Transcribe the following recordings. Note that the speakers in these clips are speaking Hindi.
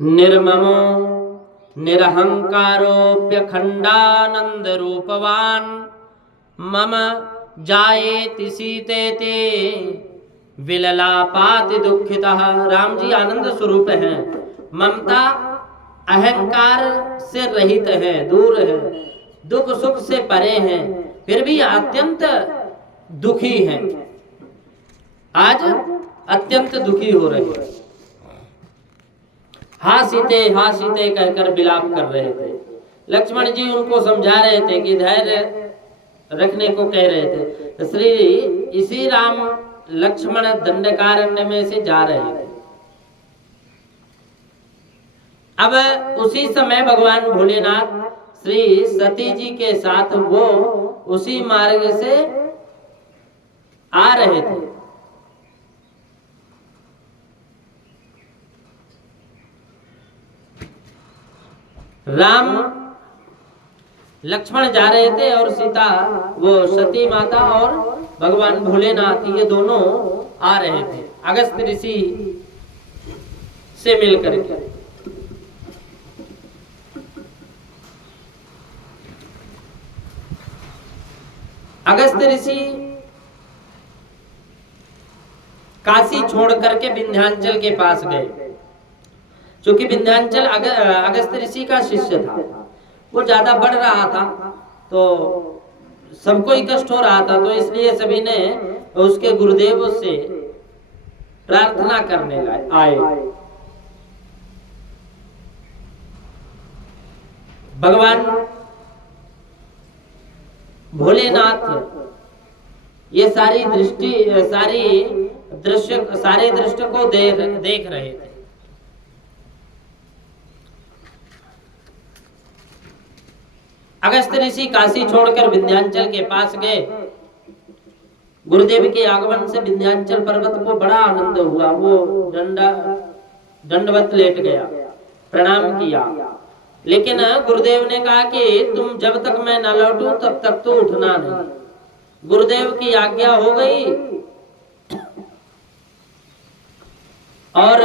निर्ममो निरहंकारोऽप्यखण्डानंद रूपवान मम जायेति सीतेति विललापाति दुखितः। राम जी आनंद स्वरूप हैं, ममता अहंकार से रहित है, दूर है, दुख सुख से परे हैं, फिर भी अत्यंत दुखी हैं। आज अत्यंत दुखी हो रहे हैं। हाँ सीते कहकर विलाप कर रहे थे। लक्ष्मण जी उनको समझा रहे थे कि धैर्य रखने को कह रहे थे। तो श्री इसी राम लक्ष्मण दंडकारण्य में से जा रहे थे। अब उसी समय भगवान भोलेनाथ श्री सती जी के साथ वो उसी मार्ग से आ रहे थे। राम लक्ष्मण जा रहे थे और सीता, वो सती माता और भगवान भोलेनाथ, ये दोनों आ रहे थे अगस्त ऋषि से मिलकर के। अगस्त ऋषि काशी छोड़ करके विंध्याचल के पास गए, क्योंकि विंध्याचल अगस्त ऋषि का शिष्य था। वो ज्यादा बढ़ रहा था तो सबको ही कष्ट हो रहा था, तो इसलिए सभी ने उसके गुरुदेव से प्रार्थना करने आए। भगवान भोलेनाथ ये सारे दृश्य को देख रहे थे। अगस्त ऋषि काशी छोड़कर विंध्याचल के पास गए। गुरुदेव के आगमन से विंध्याचल पर्वत को बड़ा आनंद हुआ। वो दंडवत लेट गया, प्रणाम किया। लेकिन गुरुदेव ने कहा कि तुम जब तक मैं न लौटूं तब तक तो उठना नहीं। गुरुदेव की आज्ञा हो गई और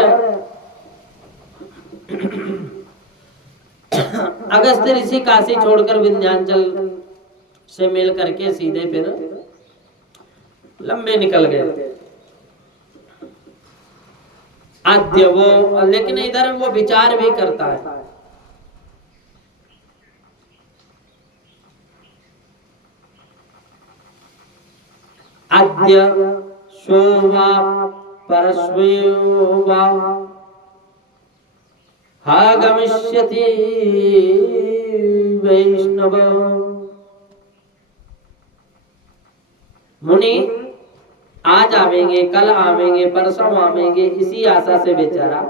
अगस्त ऋषि काशी छोड़कर विंध्याचल से मिल करके सीधे फिर लंबे निकल गए। आद्य वो, लेकिन इधर वो विचार भी करता है। आद्य शोभा परस्वयोवा आगमिष्यति वैष्णव। मुनि आज आवेंगे, कल आवेंगे, परसों आवेंगे, इसी आशा से बेचारा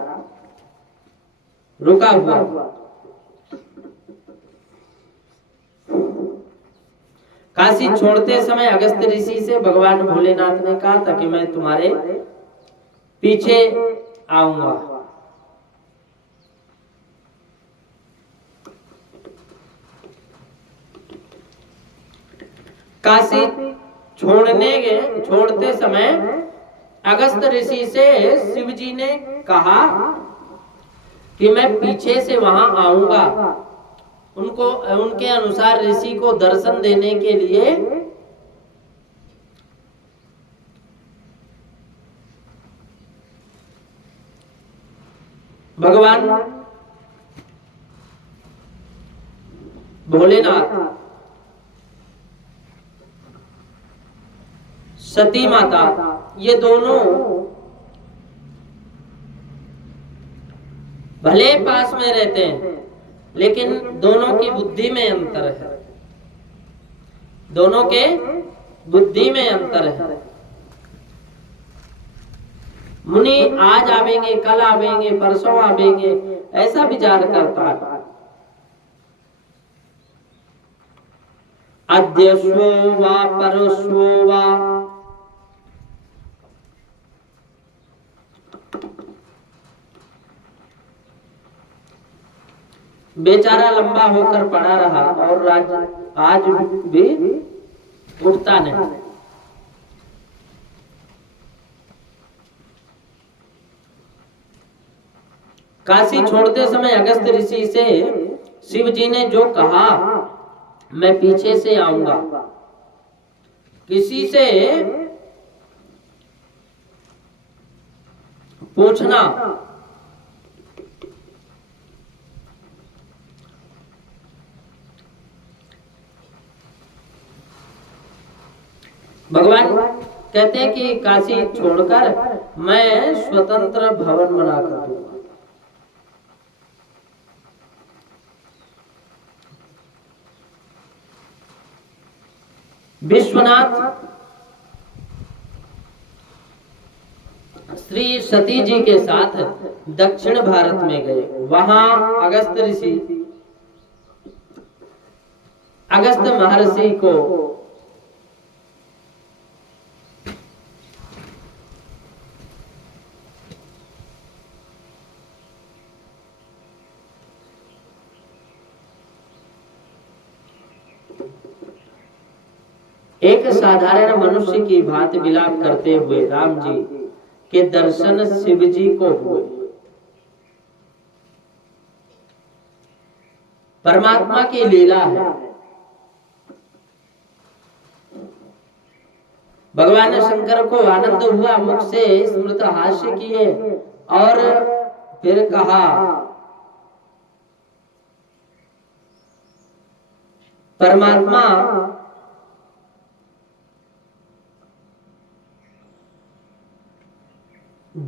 रुका हुआ। काशी छोड़ते समय अगस्त ऋषि से भगवान भोलेनाथ ने कहा था कि मैं तुम्हारे पीछे आऊंगा। काशी छोड़ते समय अगस्त ऋषि से शिव जी ने कहा कि मैं पीछे से वहां आऊंगा। उनके अनुसार ऋषि को दर्शन देने के लिए भगवान भोलेनाथ, सती माता, ये दोनों भले पास में रहते हैं, लेकिन दोनों की बुद्धि में अंतर है। दोनों के बुद्धि में अंतर है। मुनि आज आवेंगे, कल आवेंगे, परसों आवेंगे, ऐसा विचार करता है। अद्यश्वो वा परश्वो वा, बेचारा लंबा होकर पड़ा रहा और आज भी उठता नहीं। काशी छोड़ते समय अगस्त ऋषि से शिव जी ने जो कहा, मैं पीछे से आऊंगा, किसी से पूछना भगवान कहते हैं कि काशी छोड़कर मैं स्वतंत्र भवन बनाकर दूंगा। विश्वनाथ श्री सती जी के साथ दक्षिण भारत में गए। वहां अगस्त ऋषि, अगस्त महर्षि को एक साधारण मनुष्य की भांति विलाप करते हुए राम जी के दर्शन शिव जी को हुए। परमात्मा की लीला है। भगवान शंकर को आनंद हुआ, मुख से स्मृत हास्य किए और फिर कहा, परमात्मा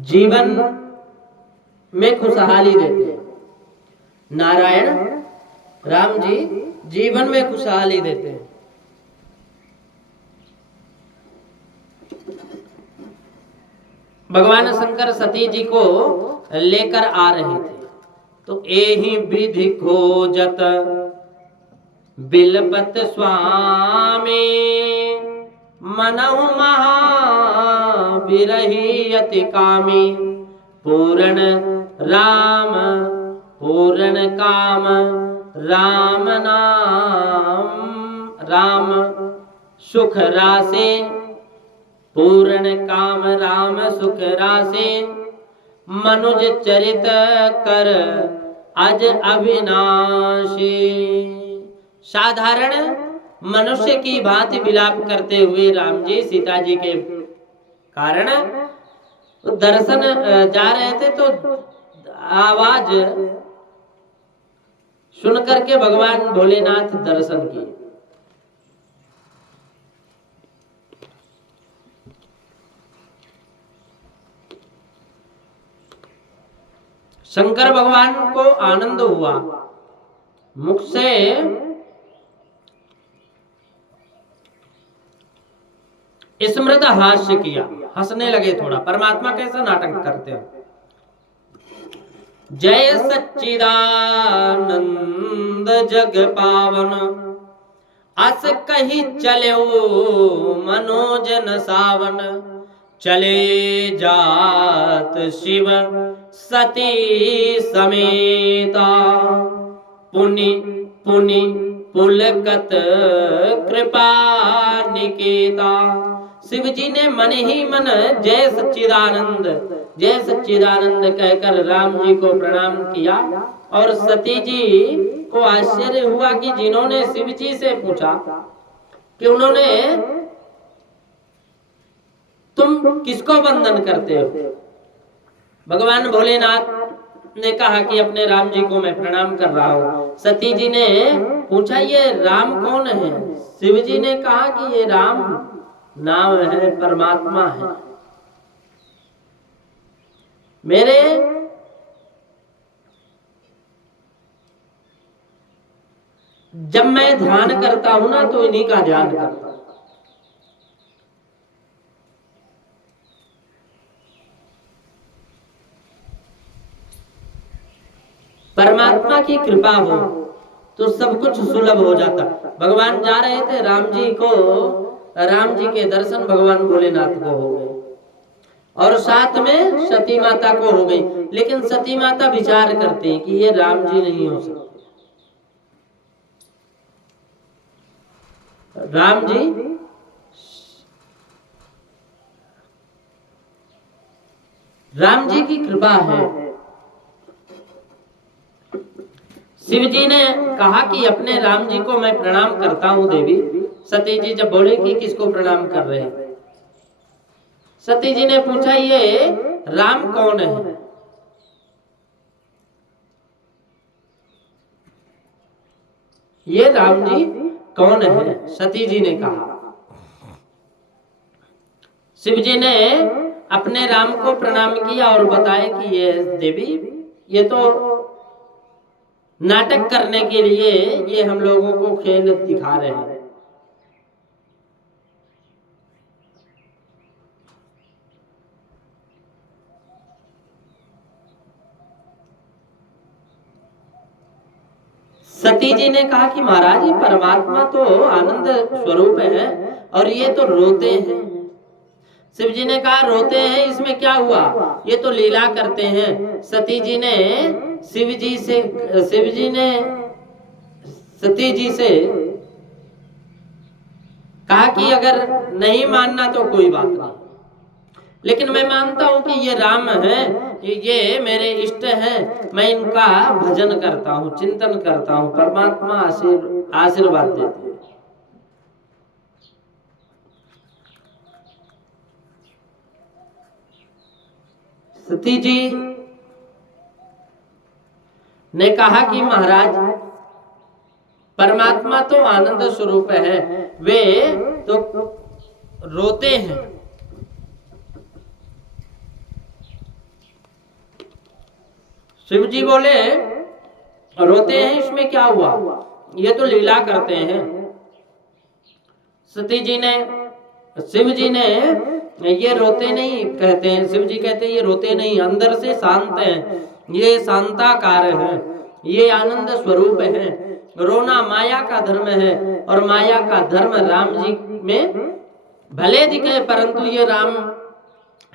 जीवन में खुशहाली देते हैं। नारायण राम जी जीवन में खुशहाली देते हैं। भगवान शंकर सती जी को लेकर आ रहे थे, तो एहि विधि खोजत बिलपत स्वामी, मनहु महाविरही अति कामी, पूर्ण राम पूर्ण काम राम नाम, राम सुख रासे, पूर्ण काम राम सुख रासे, मनुज चरित कर अज अविनाशी। साधारण मनुष्य की भांति विलाप करते हुए राम जी सीता जी के कारण दर्शन जा रहे थे, तो आवाज सुन करके भगवान भोलेनाथ दर्शन किए। शंकर भगवान को आनंद हुआ, मुख से स्मृत हास्य किया, हंसने लगे थोड़ा। परमात्मा कैसा नाटक करते हैं। जय सच्चिदानंद जग पावन, अस कही चलो मनोजन सावन, चले जात शिव सती समेता, पुनि पुनि पुलकत कृपा निकेता। शिव जी ने मन ही मन जय सच्चिदानंद कहकर राम जी को प्रणाम किया। और सती जी को आश्चर्य हुआ कि जिन्होंने शिव जी से पूछा कि उन्होंने तुम किसको वंदन करते हो, भगवान भोलेनाथ ने कहा कि अपने राम जी को मैं प्रणाम कर रहा हूँ। सती जी ने पूछा ये राम कौन है? शिव जी ने कहा कि ये राम नाम है, परमात्मा है। मेरे जब मैं ध्यान करता हूं ना, तो इन्हीं का ध्यान करता हूं। परमात्मा की कृपा हो तो सब कुछ सुलभ हो जाता। भगवान जा रहे थे, राम जी के दर्शन भगवान भोलेनाथ को हो गए और साथ में सती माता को हो गई। लेकिन सती माता विचार करते हैं कि ये राम जी नहीं हो सकते। राम जी की कृपा है शिव जी ने कहा कि अपने राम जी को मैं प्रणाम करता हूं देवी। सती जी जब बोले कि किसको प्रणाम कर रहे हैं, सती जी ने पूछा ये राम कौन है? ये राम जी कौन है? सती जी ने कहा। शिव जी ने अपने राम को प्रणाम किया और बताया कि ये देवी, ये तो नाटक करने के लिए ये हम लोगों को खेल दिखा रहे हैं। सती जी ने कहा कि महाराज ये परमात्मा तो आनंद स्वरूप है और ये तो रोते हैं। शिव जी ने कहा रोते हैं इसमें क्या हुआ, ये तो लीला करते हैं। सती जी ने शिव जी ने सती जी से कहा कि अगर नहीं मानना तो कोई बात नहीं, लेकिन मैं मानता हूं कि ये राम है, ये मेरे इष्ट हैं, मैं इनका भजन करता हूं, चिंतन करता हूं। परमात्मा आशीर्वाद देते हैं। सती जी ने कहा कि महाराज परमात्मा तो आनंद स्वरूप है, वे तो रोते हैं। शिव जी बोले रोते हैं इसमें क्या हुआ, ये तो लीला करते हैं। सती जी ने शिव जी ने ये रोते नहीं कहते हैं, शिव जी कहते हैं ये रोते नहीं, अंदर से शांत हैं, ये शांताकार है, ये आनंद स्वरूप है। रोना माया का धर्म है और माया का धर्म राम जी में भले दिखे परंतु ये राम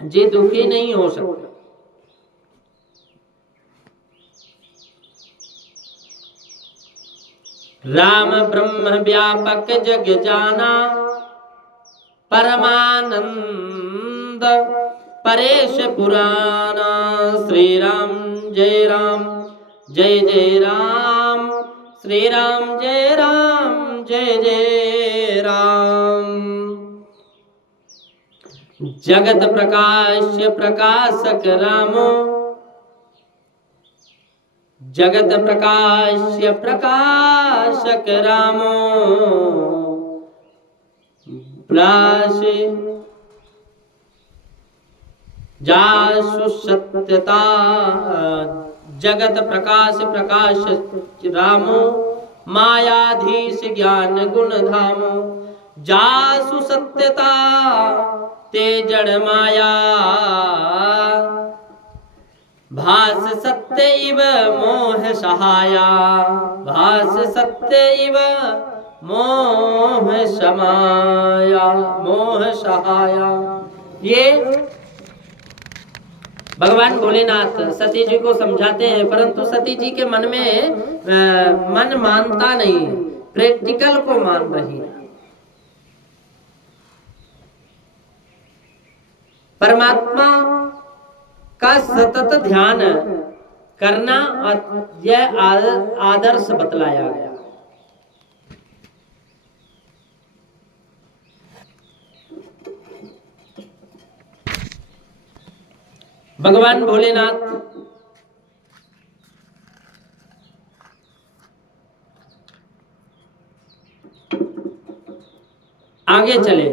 जी दुखी नहीं हो सकते। राम ब्रह्म व्यापक जग जाना, परमानंद परेश पुराना। श्री राम जय राम जय जय राम, श्री राम जय राम जय जय राम। जगत प्रकाश प्रकाशक रामो, जगत प्रकाश प्रकाशक रामो। प्लास जासु सत्यता, जगत प्रकाश प्रकाश रामो। मायाधीश ज्ञान गुण धामो, जासु सत्यता ते जड़ माया। भास सत्य इव मोह सहाया, भास सत्य इव मोह समाया, मोह सहाया। ये भगवान भोलेनाथ सती जी को समझाते हैं, परंतु सती जी के मन में मन मानता नहीं, प्रैक्टिकल को मान रही है। परमात्मा का सतत ध्यान करना यह आदर्श बतलाया गया। भगवान भोलेनाथ आगे चले,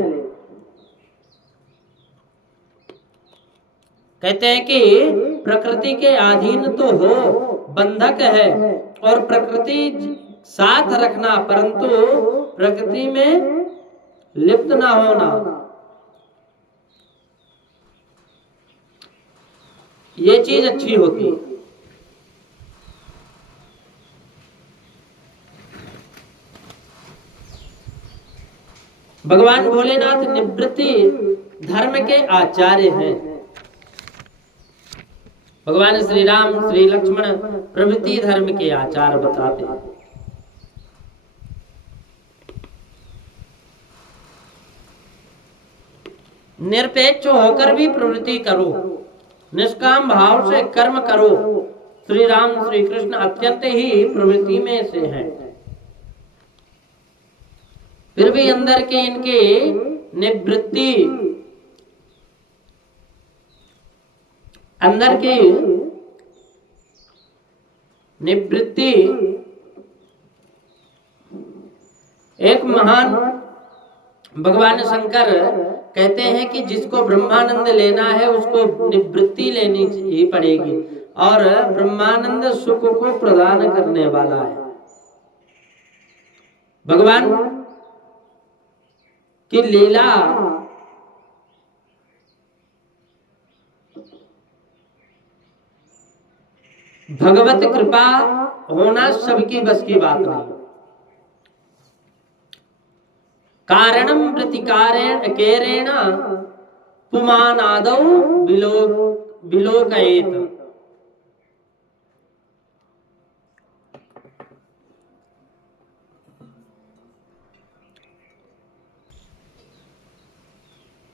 कहते हैं कि प्रकृति के अधीन तो हो, बंधक है, और प्रकृति साथ रखना परंतु प्रकृति में लिप्त ना होना, ये चीज अच्छी होती है। भगवान भोलेनाथ निवृत्ति धर्म के आचार्य हैं। भगवान श्री राम श्री लक्ष्मण प्रभृति धर्म के आचार बताते हैं। निरपेक्ष होकर भी प्रवृत्ति करो, निष्काम भाव से कर्म करो, श्री राम श्री कृष्ण अत्यंत ही प्रवृत्ति में से हैं, फिर भी अंदर के इनके निवृत्ति, अंदर की निवृत्ति एक महान भगवान शंकर कहते हैं कि जिसको ब्रह्मानंद लेना है उसको निवृत्ति लेनी ही पड़ेगी, और ब्रह्मानंद सुख को प्रदान करने वाला है। भगवान की लीला भगवत कृपा होना सबकी बस की बात नहीं। कारणम प्रतिकारेण केरेण पुमानादौ विलोकयेत।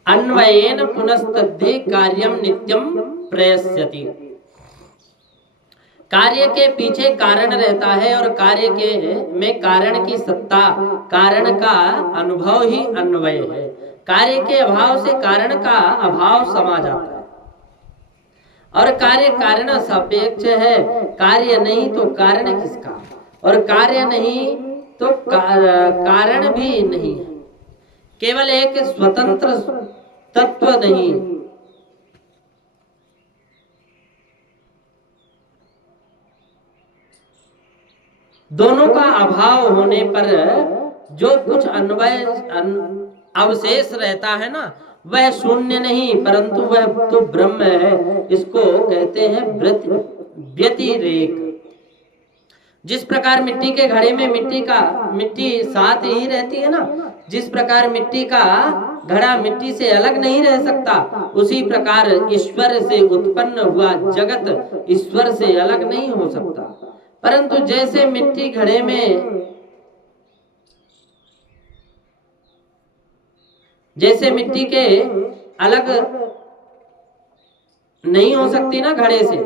अन्वयेन पुनस्तद्धि कार्यम नित्यम प्रयस्यति। कार्य के पीछे कारण रहता है और कार्य के में कारण की सत्ता, कारण का अनुभव ही अन्वय है। कार्य के अभाव से कारण का अभाव समा जाता है, और कार्य कारण सापेक्ष है। कार्य नहीं तो कारण किसका, और कार्य नहीं तो कारण भी नहीं है। केवल एक स्वतंत्र तत्व नहीं, दोनों का अभाव होने पर जो कुछ अन्वय अवशेष रहता है ना, वह शून्य नहीं परंतु वह तो ब्रह्म है। इसको कहते हैं व्यतिरेक। जिस प्रकार मिट्टी के घड़े में मिट्टी साथ ही रहती है ना, जिस प्रकार मिट्टी का घड़ा मिट्टी से अलग नहीं रह सकता, उसी प्रकार ईश्वर से उत्पन्न हुआ जगत ईश्वर से अलग नहीं हो सकता। परंतु जैसे मिट्टी घड़े में, जैसे मिट्टी के अलग नहीं हो सकती ना घड़े से,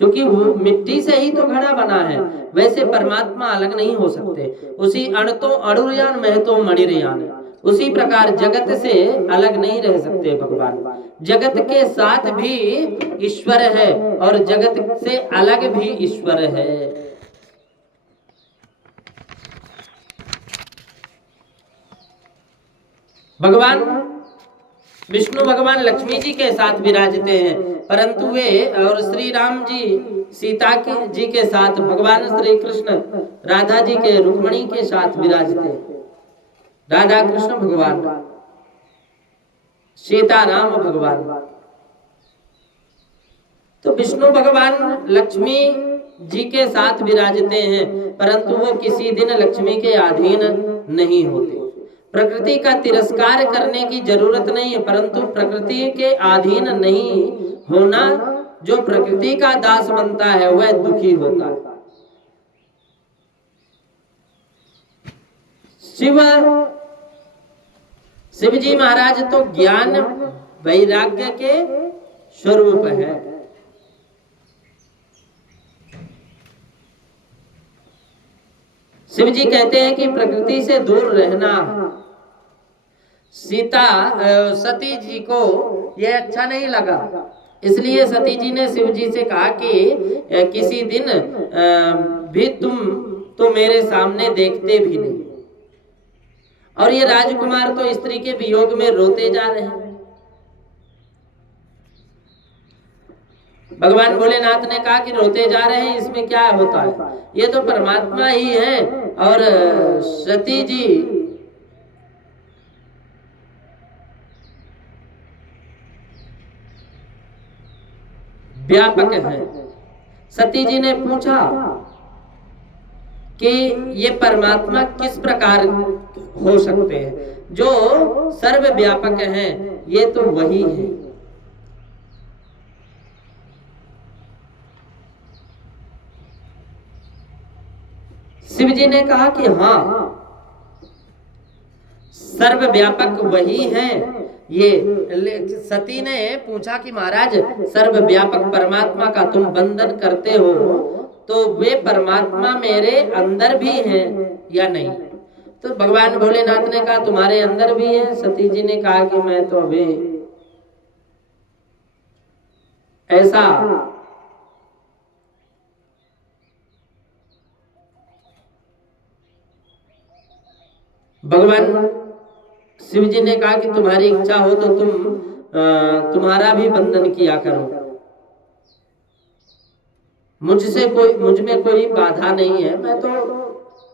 क्योंकि वो मिट्टी से ही तो घड़ा बना है, वैसे परमात्मा अलग नहीं हो सकते। उसी अणतो अणुर्यान महतो मणिर्यान, उसी प्रकार जगत से अलग नहीं रह सकते भगवान। जगत के साथ भी ईश्वर है और जगत से अलग भी ईश्वर है। भगवान विष्णु भगवान लक्ष्मी जी के साथ विराजते हैं, परंतु वे और श्री राम जी सीता जी के साथ, भगवान श्री कृष्ण राधा जी के रुक्मणी के साथ विराजते हैं। राधा कृष्ण भगवान, सीता राम भगवान। तो विष्णु भगवान लक्ष्मी जी के साथ विराजते हैं, परंतु वो किसी दिन लक्ष्मी के अधीन नहीं होते। प्रकृति का तिरस्कार करने की जरूरत नहीं है, परंतु प्रकृति के अधीन नहीं होना, जो प्रकृति का दास बनता है वह दुखी होता है। शिव जी महाराज तो ज्ञान वैराग्य के स्वरूप है। शिव जी कहते हैं कि प्रकृति से दूर रहना। सती जी को यह अच्छा नहीं लगा, इसलिए सती जी ने शिव जी से कहा कि किसी दिन भी तुम तो मेरे सामने देखते भी नहीं। और ये राजकुमार तो स्त्री के वियोग में रोते जा रहे हैं। भगवान भोलेनाथ ने कहा कि रोते जा रहे हैं, इसमें क्या होता है, ये तो परमात्मा ही है। और सती जी व्यापक है। सती जी ने पूछा कि ये परमात्मा किस प्रकार हो सकते हैं, जो सर्वव्यापक हैं, ये तो वही है। शिव जी ने कहा कि हाँ, सर्वव्यापक वही है, ये सती ने पूछा कि महाराज सर्वव्यापक परमात्मा का तुम वंदन करते हो तो वे परमात्मा मेरे अंदर भी हैं या नहीं? तो भगवान भोलेनाथ ने कहा तुम्हारे अंदर भी है। सती जी ने कहा कि मैं तो अभी ऐसा भगवान शिव जी ने कहा कि तुम्हारी इच्छा हो तो तुम्हारा भी वंदन किया करो, मुझ में कोई बाधा नहीं है। मैं तो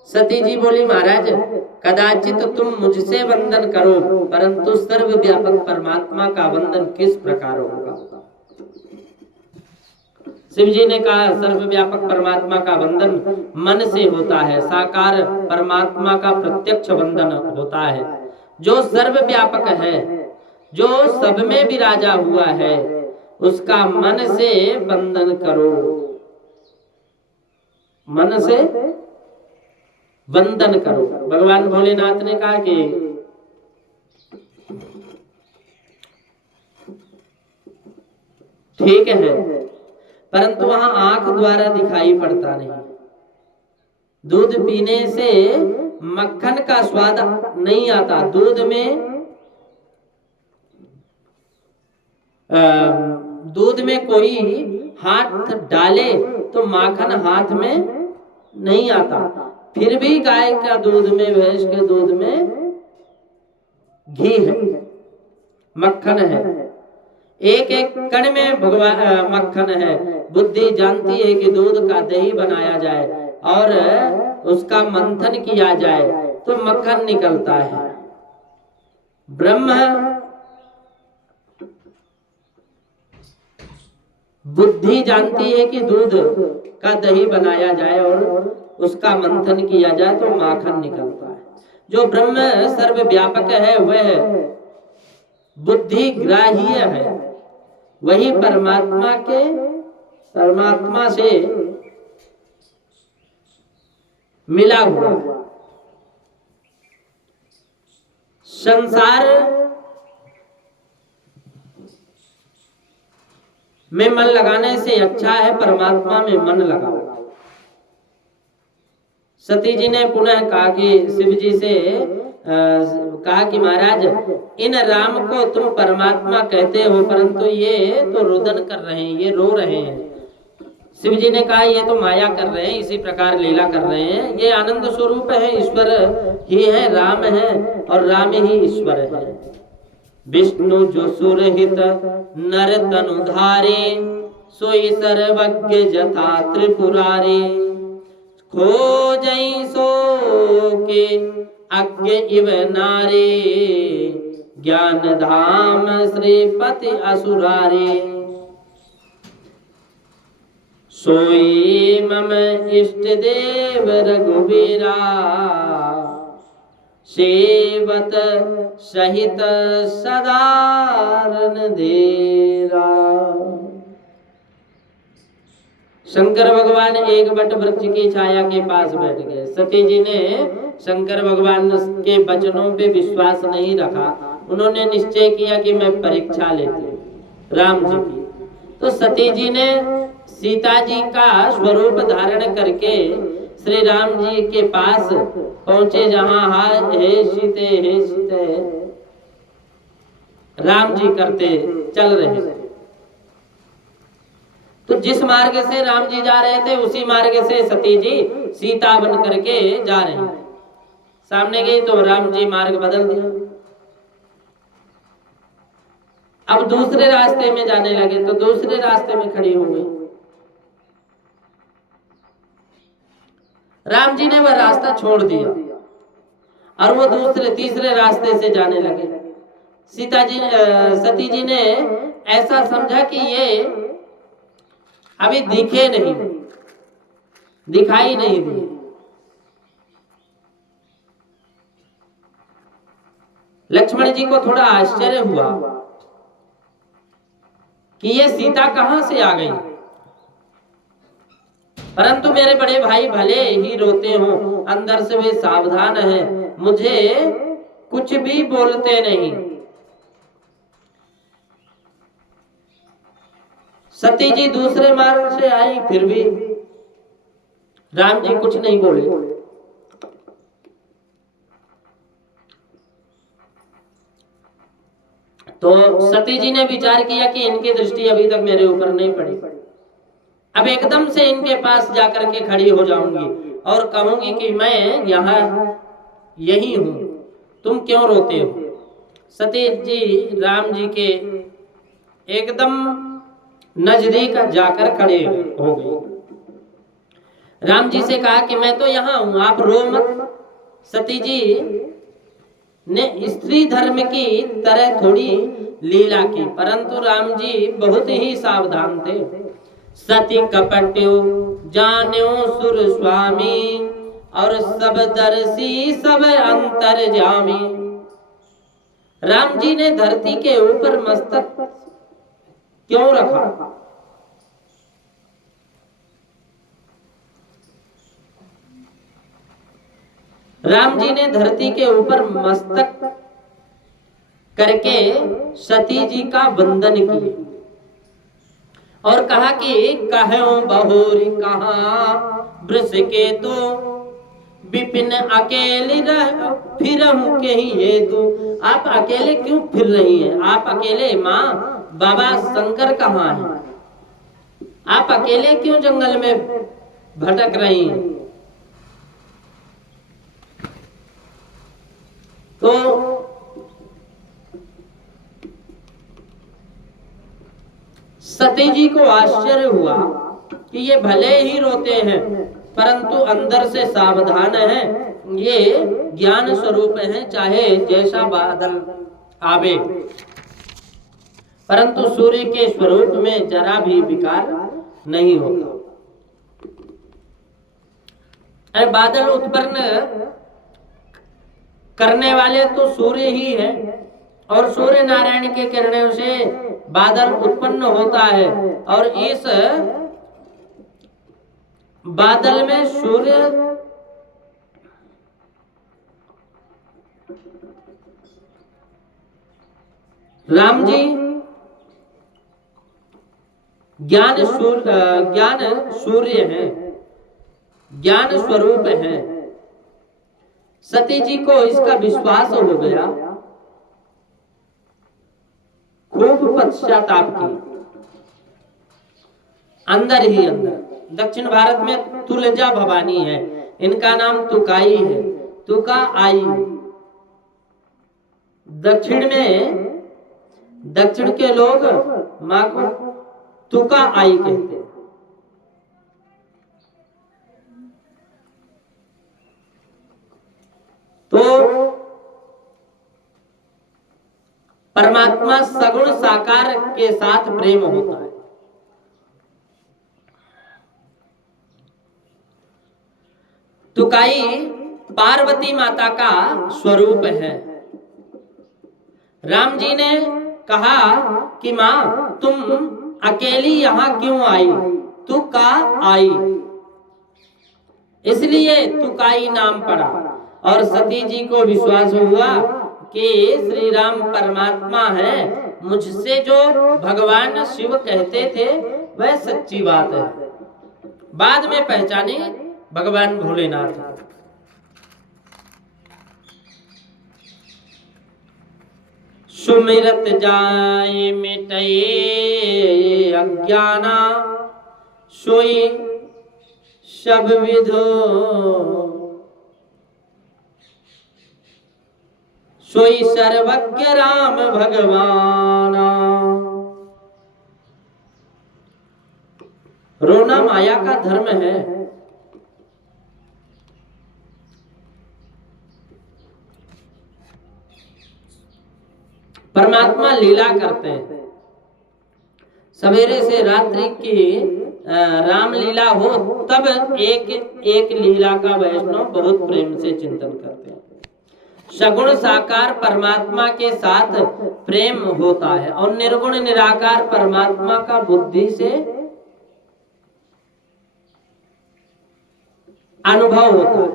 सती जी बोली महाराज कदाचित तुम मुझसे वंदन करो परंतु सर्वव्यापक परमात्मा का वंदन किस प्रकार होगा? शिव जी ने कहा सर्वव्यापक परमात्मा का वंदन मन से होता है, साकार परमात्मा का प्रत्यक्ष वंदन होता है। जो सर्वव्यापक है, जो सब में विराजा हुआ है, उसका मन से वंदन करो, मन से वंदन करो। भगवान भोलेनाथ ने कहा कि ठीक है परंतु वहां आंख द्वारा दिखाई पड़ता नहीं, दूध पीने से मक्खन का स्वाद नहीं आता। दूध में कोई हाथ डाले तो माखन हाथ में नहीं आता, फिर भी गाय का दूध में, भैंस के दूध में घी है, मक्खन है, एक एक कण में भगवान मक्खन है। बुद्धि जानती है कि दूध का दही बनाया जाए और उसका मंथन किया जाए तो मक्खन निकलता है। ब्रह्म बुद्धि जानती है कि दूध का दही बनाया जाए और उसका मंथन किया जाए तो माखन निकलता है। जो ब्रह्म सर्वव्यापक है वह बुद्धि ग्राह्य है, वही परमात्मा से मिला हुआ। संसार में मन लगाने से अच्छा है परमात्मा में मन लगाओ। सती जी ने पुनः कहा कि शिव जी से कहा कि महाराज इन राम को तुम परमात्मा कहते हो परंतु ये तो रुदन कर रहे हैं, ये रो रहे हैं। शिव जी ने कहा ये तो माया कर रहे हैं, इसी प्रकार लीला कर रहे हैं, ये आनंद स्वरूप है, ईश्वर ही है, राम है और राम ही ईश्वर है। विष्णु जो सुरहित नर तनु धारे सोई सर्वज्ञ जथा त्रिपुरारी खोजई सो के अज्ञ इव नारे ज्ञान धाम श्रीपति असुरारे सोई मम इष्ट देव रघुबीरा सेवत सहित सदारन धीरा। शंकर भगवान एक बट वृक्ष की छाया के पास बैठ गए। सती जी ने शंकर भगवान के वचनों पे विश्वास नहीं रखा, उन्होंने निश्चय किया कि मैं परीक्षा लेती हूँ राम जी की। तो सती जी ने सीता जी का स्वरूप धारण करके श्री राम जी के पास पहुंचे, जहां हे सीते राम जी करते चल रहे थे। तो जिस मार्ग से राम जी जा रहे थे उसी मार्ग से सती जी सीता बन करके जा रही हैं। सामने गई तो राम जी मार्ग बदल दिया, अब दूसरे रास्ते में जाने लगे तो दूसरे रास्ते में खड़ी हो गई। राम जी ने वह रास्ता छोड़ दिया और वो दूसरे तीसरे रास्ते से जाने लगे। सती जी ने ऐसा समझा कि ये अभी दिखाई नहीं दी। लक्ष्मण जी को थोड़ा आश्चर्य हुआ कि ये सीता कहां से आ गई, परंतु मेरे बड़े भाई भले ही रोते हो, अंदर से वे सावधान हैं, मुझे कुछ भी बोलते नहीं। सती जी दूसरे मार्ग से आई, फिर भी राम जी कुछ नहीं बोले। तो सती जी ने विचार किया कि इनकी दृष्टि अभी तक मेरे ऊपर नहीं पड़ी, अब एकदम से इनके पास जाकर के खड़ी हो जाऊंगी और कहूंगी कि मैं यहाँ यही हूं, तुम क्यों रोते हो। सती जी राम जी के एकदम नजदीक जाकर खड़े हो गई। राम जी से कहा कि मैं तो यहाँ हूं, आप रो मत। सती जी ने स्त्री धर्म की तरह थोड़ी लीला की, परंतु राम जी बहुत ही सावधान थे। सती कपट्यो जान्यो सुर स्वामी, और सब दर्शी सब अंतर जामी। राम जी ने धरती के ऊपर मस्तक क्यों रखा? राम जी ने धरती के ऊपर मस्तक करके सती जी का वंदन किया और कहा कि कहो बहुरी कहाँ वृष के तो विपिन अकेली रह फिरहूं के ही ये तो। आप अकेले क्यों फिर रही हैं? आप अकेले, माँ बाबा शंकर कहाँ हैं? आप अकेले क्यों जंगल में भटक रही हैं? तो सती जी को आश्चर्य हुआ कि ये भले ही रोते हैं परंतु अंदर से सावधान हैं, ये ज्ञान स्वरूप हैं, चाहे जैसा बादल आवे परंतु सूर्य के स्वरूप में जरा भी विकार नहीं होता। अरे बादल उत्पन्न करने वाले तो सूर्य ही है और सूर्य नारायण के किरणों से बादल उत्पन्न होता है और इस बादल में सूर्य राम जी ज्ञान सूर्य है, ज्ञान स्वरूप है। सती जी को इसका विश्वास हो गया, खूब पश्चाताप की, अंदर ही अंदर। दक्षिण भारत में तुलजा भवानी है, इनका नाम तुकाई है, तुका आई। दक्षिण में दक्षिण के लोग माँ को तुका आई कहते हैं। तो परमात्मा सगुण साकार के साथ प्रेम होता है। तुकाई पार्वती माता का स्वरूप है। राम जी ने कहा कि माँ तुम अकेली यहाँ क्यों आई? तुका आई, इसलिए तुकाई नाम पड़ा। और सती जी को विश्वास हुआ कि श्री राम परमात्मा है, मुझसे जो भगवान शिव कहते थे वह सच्ची बात है। बाद में पहचाने भगवान भोलेनाथ। सुमिरत जाए मिटए अज्ञाना, सोई सब विधो सोई सर्वज्ञ राम भगवाना। रोना माया का धर्म है। परमात्मा लीला करते हैं। सवेरे से रात्रि की राम लीला हो तब एक एक लीला का वैष्णव बहुत प्रेम से चिंतन करते हैं। सगुण साकार परमात्मा के साथ प्रेम होता है और निर्गुण निराकार परमात्मा का बुद्धि से अनुभव होता है।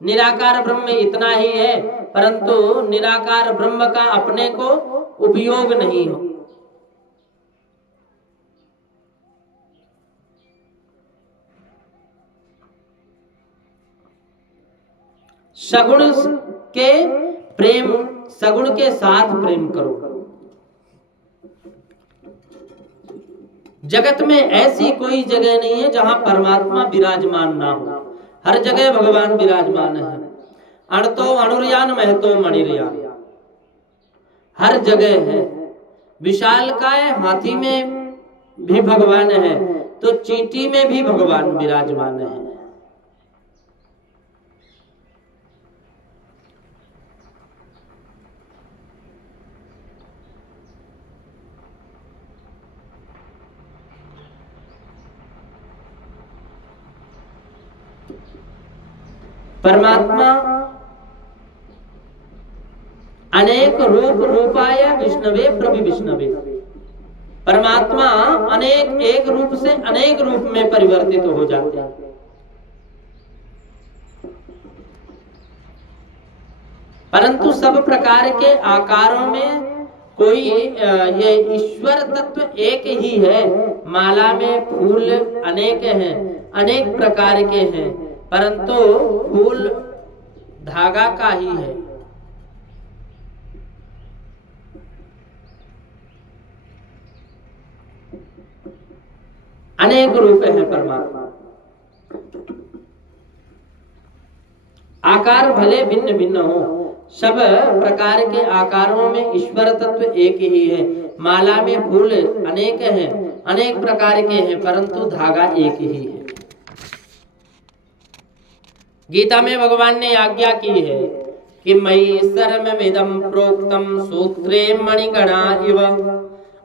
निराकार ब्रह्म इतना ही है परंतु निराकार ब्रह्म का अपने को उपयोग नहीं हो। सगुण के प्रेम, सगुण के साथ प्रेम करो। जगत में ऐसी कोई जगह नहीं है जहां परमात्मा विराजमान ना हो। हर जगह भगवान विराजमान है। अणतो अणुर्यान महतो मणिर्यान, हर जगह है। विशालकाय हाथी में भी भगवान है, तो चींटी में भी भगवान विराजमान है। परमात्मा अनेक रूप रूपाय विष्णवे प्रविष्णवे, परमात्मा अनेक एक रूप से अनेक रूप में परिवर्तित हो जाते हैं। परंतु सब प्रकार के आकारों में कोई ये ईश्वर तत्व एक ही है। माला में फूल अनेक हैं, अनेक प्रकार के हैं, परंतु फूल धागा का ही है। अनेक रूप है परमात्मा। आकार भले भिन्न भिन्न हो, सब प्रकार के आकारों में ईश्वर तत्व एक ही है। माला में फूल अनेक हैं, अनेक प्रकार के हैं, परंतु धागा एक ही है। गीता में भगवान ने आज्ञा की है कि मयि सर्वमिदं प्रोक्तम सूत्रे मणिगणा इव।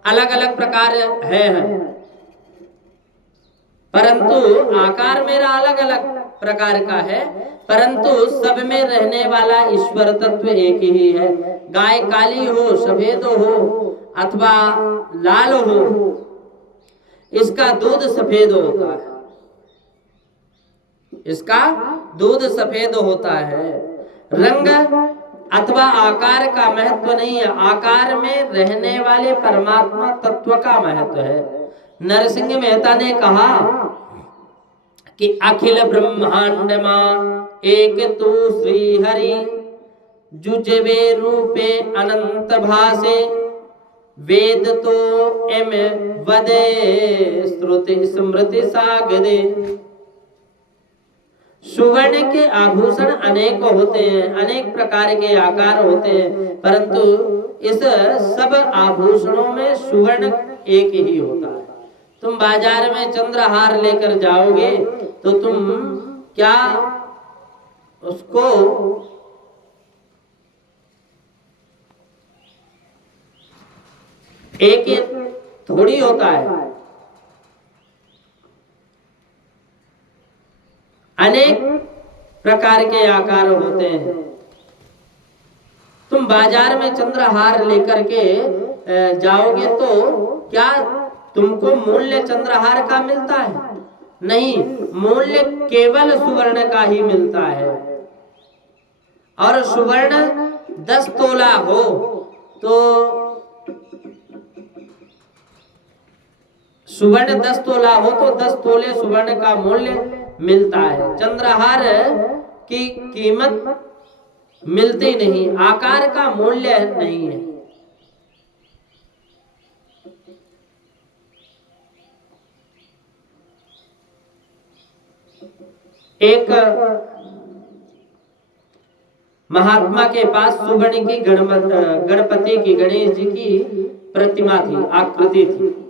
अलग अलग प्रकार है, परंतु आकार मेरा अलग अलग प्रकार का है, परंतु सब में रहने वाला ईश्वर तत्व एक ही है। गाय काली हो, सफेद हो अथवा लाल हो, इसका दूध सफेद होता है, इसका दूध सफेद होता है। रंग अथवा आकार का महत्व नहीं है, आकार में रहने वाले परमात्मा तत्व का महत्व है। नरसिंह मेहता ने कहा कि अखिल ब्रह्मांड मां एक तू श्री हरि, जुजवे रूपे अनंत भासे, वेद तो एम वदे श्रुति स्मृति सागरे। सुवर्ण के आभूषण अनेक होते हैं, अनेक प्रकार के आकार होते हैं, परंतु इस सब आभूषणों में सुवर्ण एक ही होता है। तुम बाजार में चंद्रहार लेकर जाओगे तो तुम क्या उसको एक थोड़ी होता है, अनेक प्रकार के आकार होते हैं। तुम बाजार में चंद्रहार लेकर के जाओगे तो क्या तुमको मूल्य चंद्रहार का मिलता है? नहीं, मूल्य केवल सुवर्ण का ही मिलता है। और सुवर्ण 10 तोला हो तो सुवर्ण 10 तोला हो तो 10 तोले सुवर्ण का मूल्य मिलता है। चंद्रहार की कीमत मिलती नहीं, आकार का मूल्य नहीं है। एक महात्मा के पास सुवर्ण की गणपति की, गणेश जी की प्रतिमा थी, आकृति थी।